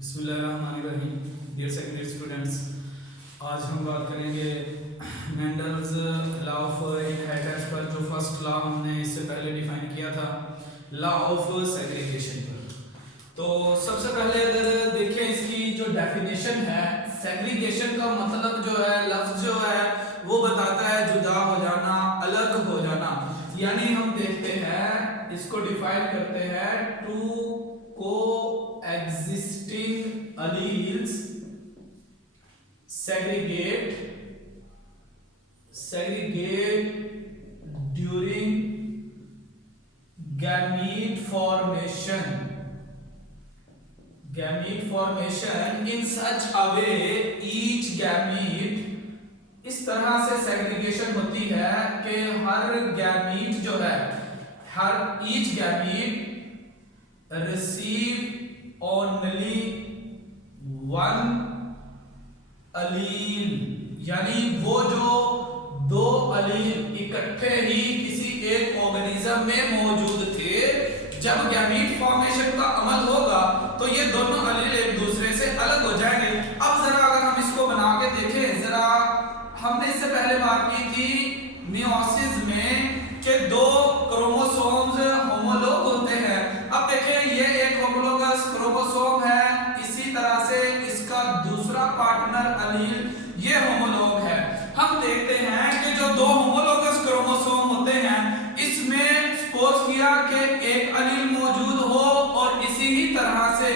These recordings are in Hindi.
बिस्मिल्लाहिर्रहमानिर्रहीम। डियर सेकेंडरी स्टूडेंट्स, आज हम बात करेंगे मेंडल्स लॉ ऑफ इनहेरिटेंस पर। जो फर्स्ट लॉ हमने इससे पहले डिफाइन किया था, लॉ ऑफ सेग्रीगेशन पर। तो सबसे पहले अगर देखें इसकी जो डेफिनेशन है, सेग्रीगेशन का मतलब जो है, लफ्ज जो है वो बताता है जुदा हो जाना, अलग हो जाना। यानी हम देखते हैं, इसको डिफाइन करते हैं, टू को existing alleles segregate during gamete formation in such a way each gamete, इस तरह से सेग्रीगेशन होती है कि हर गैमीट जो है, हर each gamete receive only one allele, यानी वो जो दो अलील इकट्ठे ही किसी एक ऑर्गेनिज्म में मौजूद थे, जब गैमीट फॉर्मेशन का अमल होगा तो ये दोनों अलील एक दूसरे से अलग हो जाएंगे। अब जरा अगर हम इसको बना के देखें, जरा हमने इससे पहले बात की थी मियोसिस में कि दो क्रोमोसोम्स होमोलॉग होते हैं। अब देखें, ये एक होमोलॉगस क्रोमोसोम है, इसी तरह से इसका दूसरा पार्टनर अलील ये होमोलॉग है। हम देखते हैं कि जो दो होमोलॉगस क्रोमोसोम होते हैं, इसमें सपोज किया कि एक अलील मौजूद हो और इसी ही तरह से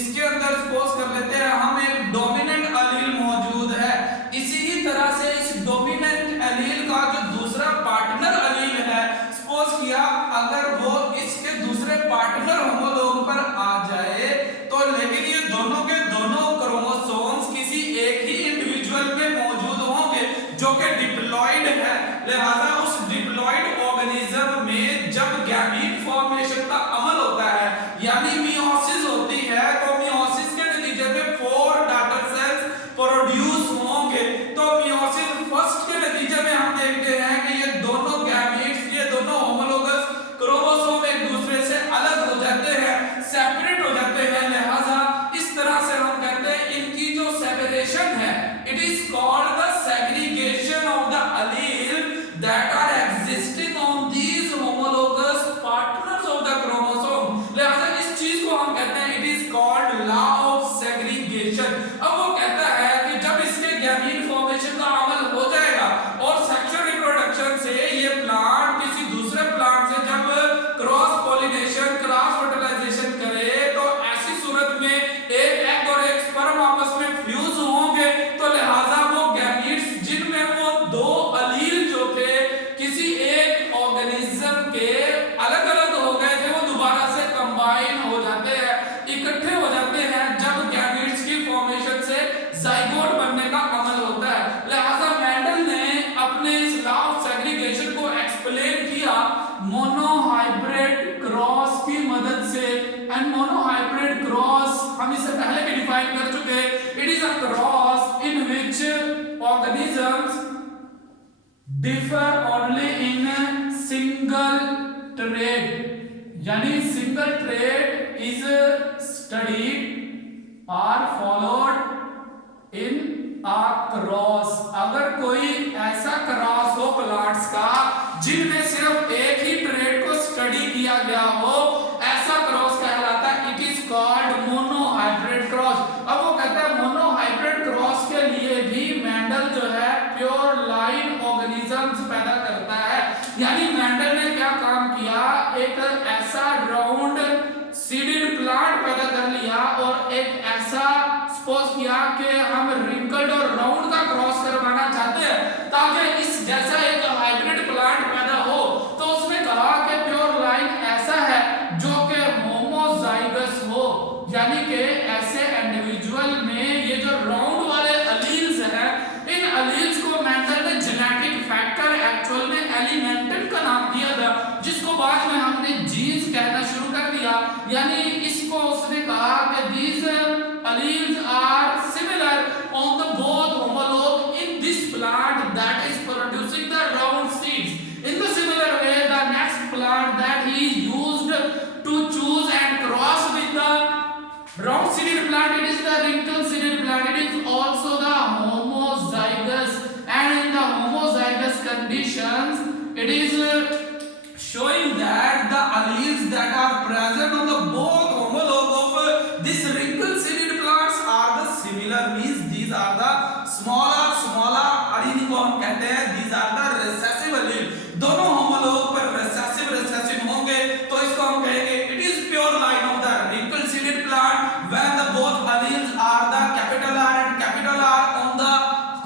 इसके अंदर सपोज कर लेते हैं हम एक डोमिनेंट अलील मौजूद है। इसी ही तरह से इस डोमिनेंट अलील का जो दूसरा पार्टनर अलील है, सपोज किया अगर वो इसके दूसरे पार्टनर होमोलॉग पर आ जाए, तो लेकिन ये दोनों के दोनों क्रोमोसोम्स किसी एक ही इंडिविजुअल में मौजूद होंगे जो कि डिप्लॉइड है। लिहाजा उस डिप्लॉइड ऑर्गेनिज्म में जब गैमीट फॉर्मेशन का अमल होता है, यानी मियोसिस होती है, तो मियोसिस के नतीजे में 4 डॉटर सेल्स प्रोड्यूस होंगे। तो मियोसिस फर्स्ट के नतीजे में हम देखते हैं कि ये दोनों गैमीट्स, ये दोनों होमोलॉगस क्रोमोसोम एक दूसरे से अलग हो जाते हैं, सेपरेट हो जाते हैं। लिहाजा इस तरह से हम कहते हैं इनकी जो सेपरेशन है, it is called the segregation of the allele that are existing on these homologous partners of the chromosome. लिहाजा इस चीज को हम कहते हैं it is called law of segregation. अब वो कहता है कि जब इसके गैमीट फॉर्मेशन का अमल हो जाएगा और सेक्सुअल रिप्रोडक्शन से ये प्लांट किसी दूसरे प्लांट से जब क्रॉस पॉलिनेशन, क्रॉस फर्टिलाइजेशन करे, तो ऐसी सूरत में एक एग और एक स्पर्म आपस में फ्यूज होंगे। तो लिहाजा वो गैमीट्स जिनमें वो दो अलील जो थे किसी एक ऑर्गेनिज्म के अलग अलग हो गए थे, वो दोबारा से कंबाइन हो जाते हैं, इकट्ठे हो जाते हैं जब गैमीट्स की फॉर्मेशन से जाइगोट बनने का अमल होता है। लिहाजा मेंडल ने अपने इस लॉ ऑफ सेग्रीगेशन को एक्सप्लेन किया मोनोहाइब्रिड क्रॉस की मदद से। एंड मोनोहाइब्रिड क्रॉस हम इससे पहले भी डिफाइन कर चुके। It is a cross in which organisms differ only in single trait, यानी single trait is studied or followed in a cross. अगर कोई ऐसा क्रॉस हो प्लांट्स का जिनमें सिर्फ एक ही ट्रेट को स्टडी किया गया हो, ऐसा क्रॉस कहलाता है, it is called monohybrid cross. अब वो कहता है मोनोहाइब्रिड क्रॉस के लिए भी मेंडल जो है प्योर लाइन ऑर्गेनिजम्स पैदा करता है। यानी मेंडल ने क्या काम किया, एक ऐसा राउंड सीडेड प्लांट पैदा कर लिया और एक ऐसा सपोज किया कि हम रिंकल्ड और राउंड का क्रॉस करवाना चाहते हैं ताकि इस जैसा एक हाइब्रिड प्लांट पैदा हो। तो उसने कहा कि प्योर लाइन ऐसा है जो कि होमोजाइगस हो, यानी कि ऐसे इंडिविजुअल में ये जो राउंड वाले अलील्स हैं, इन अलील्स को मेंडल ने जेनेटिक फैक्टर एक्चुअल में एलिमेंटन का नाम दिया था, जिसको बाद में हमने जीन्स कहना शुरू कर दिया। यानी इसको उसने कहा कि these alleles are similar on the both homologue in this plant that is producing the round seeds. In the similar way, the next plant that he used to choose and cross with the round seeded plant, it is the wrinkle seeded plant. It is also the homozygous, and in the homozygous conditions, it is showing that the alleles that are present on the both homologue of this wrinkle seeded plants are the similar, means these are the smaller और इनको हम कहते हैं these are the recessive allele. दोनों homologue पर recessive होंगे तो इसको हम कहेंगे it is pure line of the wrinkle seeded plant when the both alleles are the capital R and capital R on the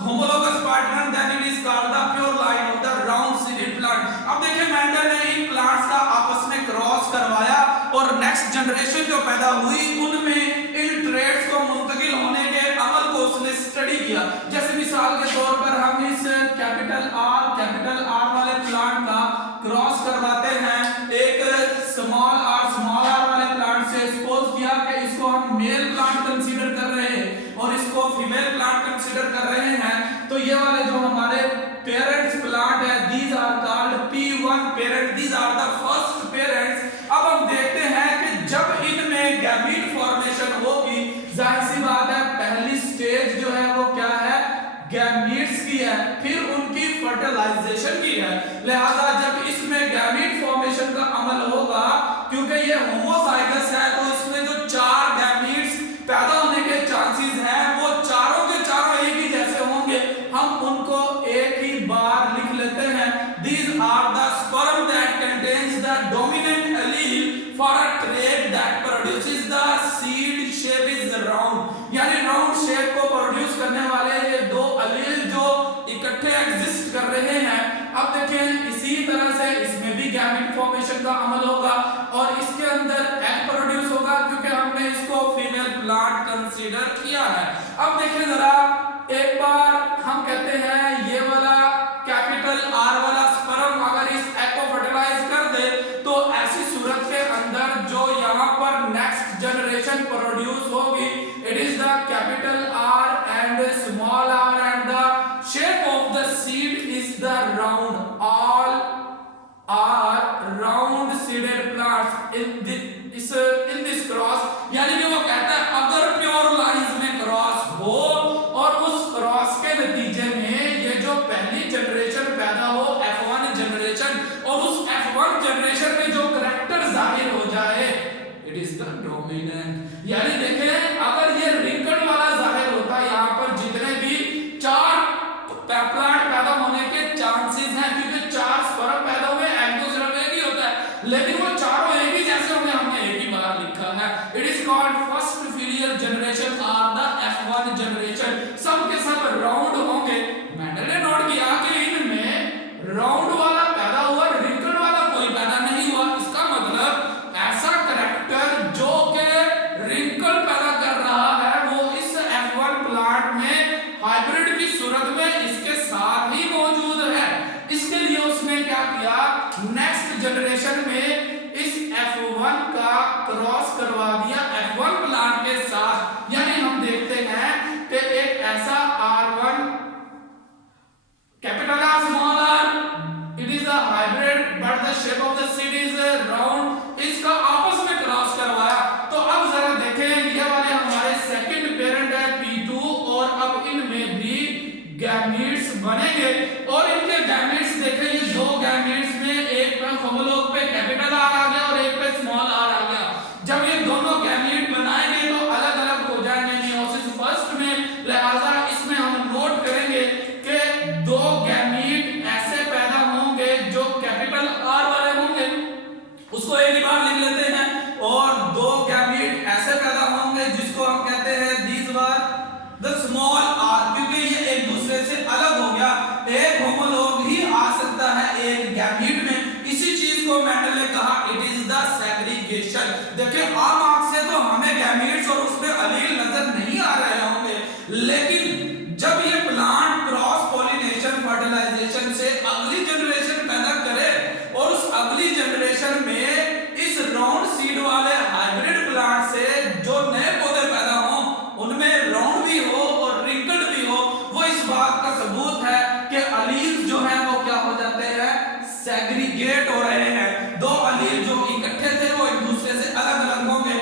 homologous partner, then it is called the pure line of the round seeded plant. अब देखिए मेंडल ने इन प्लांट्स का आपस में क्रॉस करवाया और नेक्स्ट जनरेशन जो पैदा हुई उनमें इन ट्रेड्स को मुंतकिल होने के अमल को उसने स्टडी किया। जैसे मिसाल के तौर पर हम इस कैपिटल आर वाले प्लांट का क्रॉस करवाते हैं एक स्मॉल आर वाले प्लांट से। सपोज किया कि इसको हम मेल प्लांट कंसीडर कर रहे हैं और इसको फीमेल प्लांट कंसीडर कर रहे हैं, तो ये वाले जो हमारे पेरेंट्स प्लांट है these are called P1 parent, these are the first parents. अब हम देखते हैं कि जब इनमें गैमीट फॉर्मेशन होगी, जाहिर सी बात है पहली स्टेज जो है वो क्या है, गैमीट्स की है, फिर उनकी फर्टिलाइजेशन की है। लिहाजा जब इसमें गैमीट फॉर्मेशन का अमल होगा, क्योंकि ये होमोजाइगस है तो इसमें जो 4 गैमीट्स पैदा होने के चांसेस हैं वो चारों के चारों एक ही जैसे होंगे। हम उनको एक ही बार लिख लेते हैं, these are the sperm that contains the dominant allele for a trait that produces the seed shape is round, यानी राउंड शेप को प्रोड्यूस करने वाले ये दो अलील जो इकट्ठे एग्जिस्ट कर रहे हैं। अब देखें इसी तरह से इसमें भी गैमेट फॉर्मेशन का अमल होगा और इसके अंदर एग प्रोड्यूस होगा क्योंकि हमने इसको फीमेल प्लांट कंसीडर किया है। अब देखिए जरा एक बार हम कहते हैं ये वाला कैपिटल आर वाला स्पर्म अगर इस एग को फर्टिलाइज कर दे तो ऐसी सूरत के अंदर जो यहाँ पर नेक्स्ट जनरेशन प्रोड्यूस होगी, it is the capital R and small R and the shape of the seed is the round, all are round seeded plants in this cross. यानी कि वो कहता है अगर प्योर लाइंस में क्रॉस हो और उस क्रॉस के नतीजे में ये जो पहली जनरेशन पैदा हो F1 जनरेशन, और उस F1 जनरेशन में जो करैक्टर जाहिर हो जाए, इट इज द डोमिनेंट। यानी देखें अगर ये रिंकल वाला जाहिर होता, यहाँ पर जितने भी 4 प्लांट पैदा होने के चांसेस हैं, क्योंकि 4 स्पर्म पैदा हुए, एग तो सिर्फ एक ही होता है, लेकिन वो चारों एक ही जैसे होंगे, हमने एक ही बार लिखा है। It is called first filial generation और द F1 जनरेशन। सब के सब राउंड होंगे। मेंडल ने नोट किया कि इनमें राउंड वाला पैदा हुआ, रिंकल वाला कोई पैदा नहीं हुआ। इसका मतलब ऐसा करैक्टर जो कि रिंकल पैदा कर रहा है वो इस F1 प्लांट में हाइब्रिड की सूरत में इसके साथ ही मौजूद है। इसके लिए उसने क्या किया, नेक्स्ट जनरेशन में इस F1 का क्रॉस करवा दिया F1 प्लांट के साथ। यानी हम देखते हैं कि एक ऐसा R1 capital R small r, it is a hybrid but the shape of the seed is round, इसका आपस में क्रॉस करवाया। तो अब जरा देखें ये वाले हमारे सेकंड पेरेंट है P2 और अब इनमें भी गैमीट्स बनेंगे और इनके गैमीट्स देखें, ये दो गैमीट्स में एक पे होमोलॉग पे कैपिटल R आ गया और एक पे स्मॉल r आ गया। जब ये दोनों गैमीट बनाएंगे तो अलग अलग हो जाएंगे मियोसिस फर्स्ट में। लिहाजा इसमें हम नोट करेंगे कि दो गैमीट ऐसे पैदा होंगे जो कैपिटल R वाले होंगे, उसको एक ही बार लिख लेते हैं, और दो गैमीट ऐसे पैदा होंगे जिसको हम कहते हैं these were the small r, क्योंकि ये एक दूसरे से अलग हो गया। एक होमोलॉग ही आ सकता है एक गैमीट में। इसी चीज को मेंडल ने कहा इट इज द सेग्रीगेशन। देखिए आम आंख से तो हमें गैमीट्स और उसमें अलील नजर नहीं आ रहे होंगे, लेकिन जब ये प्लांट क्रॉस पॉलिनेशन फर्टिलाइजेशन से अगली जनरेशन पैदा करे और उस अगली जनरेशन में इस राउंड सीड वाले हाइब्रिड प्लांट से जो नए पौधे पैदा हो उनमें राउंड भी हो और रिंकल्ड भी हो, वो इस बात का सबूत है कि अलील जो है वो क्या हो जाते हैं, सेग्रीगेट हो रहे हैं। दो अलील जो इकट्ठे थे वो एक दूसरे से अलग अलग होंगे।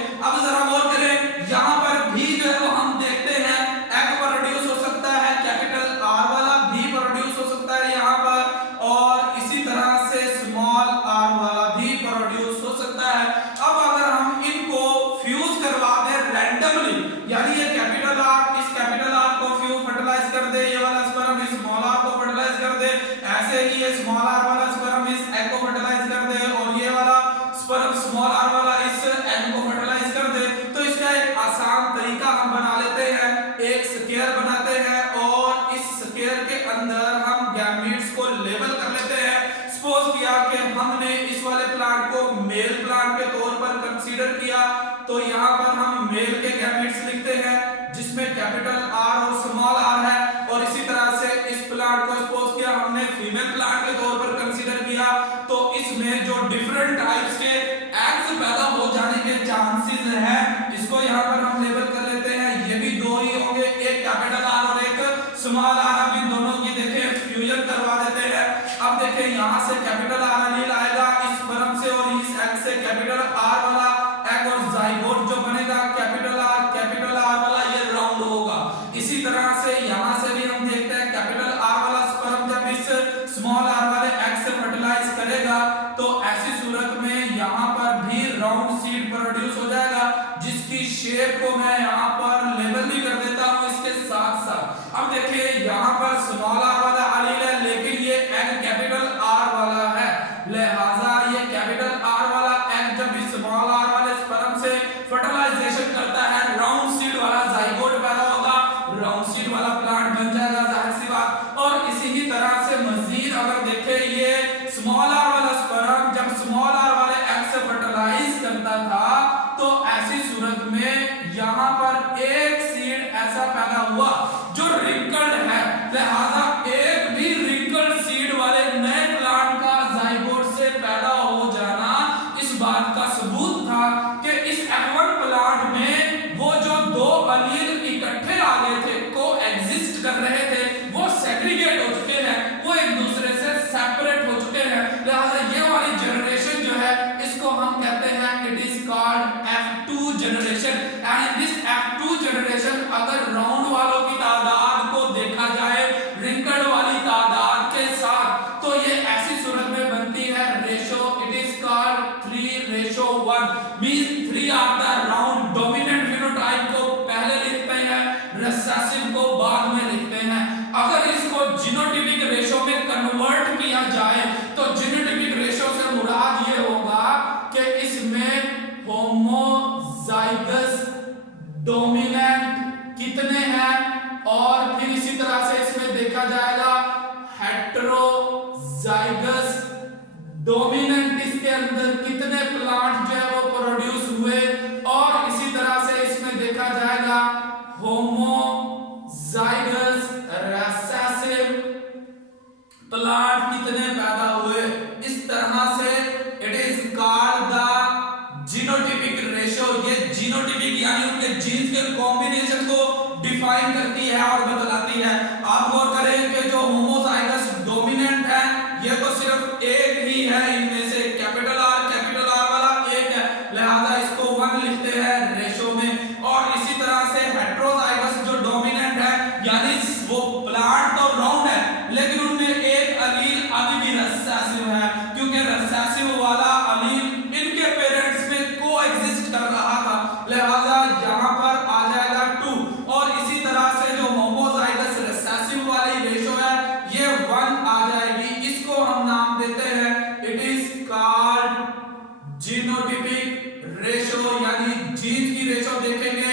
लिखते हैं जिसमें कैपिटल आर और स्मॉल आर है, और इसी तरह से इस प्लांट को सपोज किया हमने फीमेल प्लांट के तौर पर कंसीडर किया, तो इसमें जो डिफरेंट टाइप्स के एग्स पैदा हो जाने के चांसेस हैं, इसको यहाँ पर हम लेबल कर लेते हैं। ये भी दो ही होंगे, एक कैपिटल आर और एक स्मॉल आर। अब इन दोनों की देखें फ्यूजन करवा देते हैं। अब देखें यहाँ से कैपिटल आर एलील आएगा इस स्पर्म से, और इस एग से कैपिटल आर वाला एग और जाइगोट जो बनेगा कैपिटल आर वाला, ये राउंड होगा। इसी तरह से यहाँ से भी हम देखते हैं कैपिटल आर वाला स्पर्म जब इस स्मॉल आर वाले एग से फर्टिलाइज करेगा, तो ऐसी सूरत में यहाँ पर भी राउंड सीड प्रोड्यूस हो जाएगा, जिसकी शेप को मैं यहाँ पर लेबल भी कर देता हूँ इसके साथ साथ। अब देखिए यहाँ पर स्मॉल आर वाला एलील है, लेकिन ये एग कैपिटल आर वाला है, लिहाजा ये कैपिटल आर वाला एग जब इस स्मॉल आर वाले स्पर्म से फर्टिलाइजेशन करता है, राउंड सीड वाला जाइगोट पैदा होगा, राउंड सीड वाला प्लांट बन जाएगा, जाहिर सी बात। और इसी ही तरह से मजीद अगर देखें ये स्मॉल आर वाला स्पर्म जब स्मॉल आर वाले एग से फर्टिलाइज करता था, तो ऐसी सूरत में यहाँ पर एक सीड ऐसा पैदा हुआ जो रिंकल्ड है, लिहाजा एक भी रिंकल्ड सीड वाले नए प्लांट का जाइगोट से पैदा हो जाना इस बात का सबूत था कि इस F1 प्लांट में वो जो दो अलील इकट्ठे आ गए थे, को एग्जिस्ट कर रहे थे, वो सेग्रीगेट हो चुके हैं, वो एक दूसरे से सेपरेट हो चुके हैं। लिहाजा ये वाली जनरेशन जो है इसको हम कहते हैं it is called F2 generation. And in this F2 generation अगर राउंड वालों की तादाद को देखा जाए रिंकल्ड वाली तादाद के साथ, तो ये ऐसी सूरत में बनती है ratio, it is called 3:1, means 3 are the round. Dominant phenotype को पहले लिखते हैं, रिसेसिव को बाद में लिखते हैं। अगर इसको जीनोटाइपिक रेशो में कन्वर्ट किया जाए, तो जीनोटाइपिक रेशो से मुराद ये होगा कि इसमें होमोजाइगस डोमिनेंट कितने हैं, और फिर इसी तरह से इसमें देखा जाएगा हेटेरोजाइगस डोमिनेंट इसके अंदर कितने प्लांट जो है वो प्रोड्यूस हुए, और इसी तरह से इसमें देखा जाएगा होमोजाइगस रिसेसिव प्लांट कितने पैदा हुए। इस तरह से it is called the genotypic ratio. ये जीनोटाइपिक यानी उनके जीन्स के कॉम्बिनेशन को डिफाइन करती है और बतलाती है। आप गौर करें कि जो होमोजाइगस डोमिनेंट है ये तो सिर्फ एक ही है, इनमें से कैपिटल आर वाला एक है, लिहाजा इसको 1 लिखते हैं रेशो में। और इसी तरह से हेटेरोजाइगस जो डोमिनेंट है, यानी वो प्लांट तो राउंड है लेकिन उनमें एक अलील अभी भी रिसेसिव है, क्योंकि रिसेसिव वाला अलील इनके पेरेंट्स में कोएग्जिस्ट कर रहा था, लिहाजा यहाँ पर आ जाएगा 2। और इसी तरह से जो होमोजाइगस रिसेसिव वाली रेशो है ये 1 आ जाएगी। इसको हम नाम देते हैं it is called genotypic ratio, यानी जीन्स की रेशो देखेंगे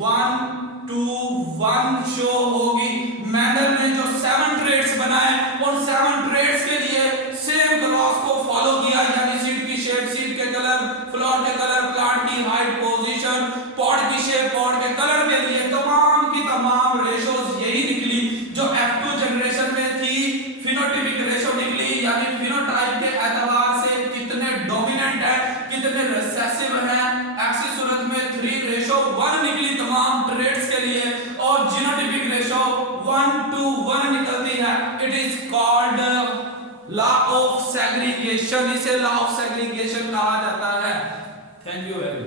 1:1 शो होगी। मेंडल ने जो 7 ट्रेड्स बनाए, उन 7 ट्रेड्स के लिए सेम क्लॉज को फॉलो किया, यानी सीड की शेप, सीड के कलर, फ्लावर के कलर, प्लांट की हाइट, पोजीशन, पॉट की शेप, पॉट के कलर के लिए तमाम की तमाम रेशोज यही निकली जो F2 जनरेशन में थी। फिनोटाइपिक रेशो निकली, यानी फिनोटाइप के एतबार से कितने डोमिनेंट है, कितने रिसेसिव है। ऐसी सूरत में 3:1 निकली तमाम ट्रेड्स के लिए, और जीनोटाइपिक रेशो 1:1 निकलती है। It is called law of segregation, इसे लॉ ऑफ सेग्रीगेशन कहा जाता है। Thank you very much.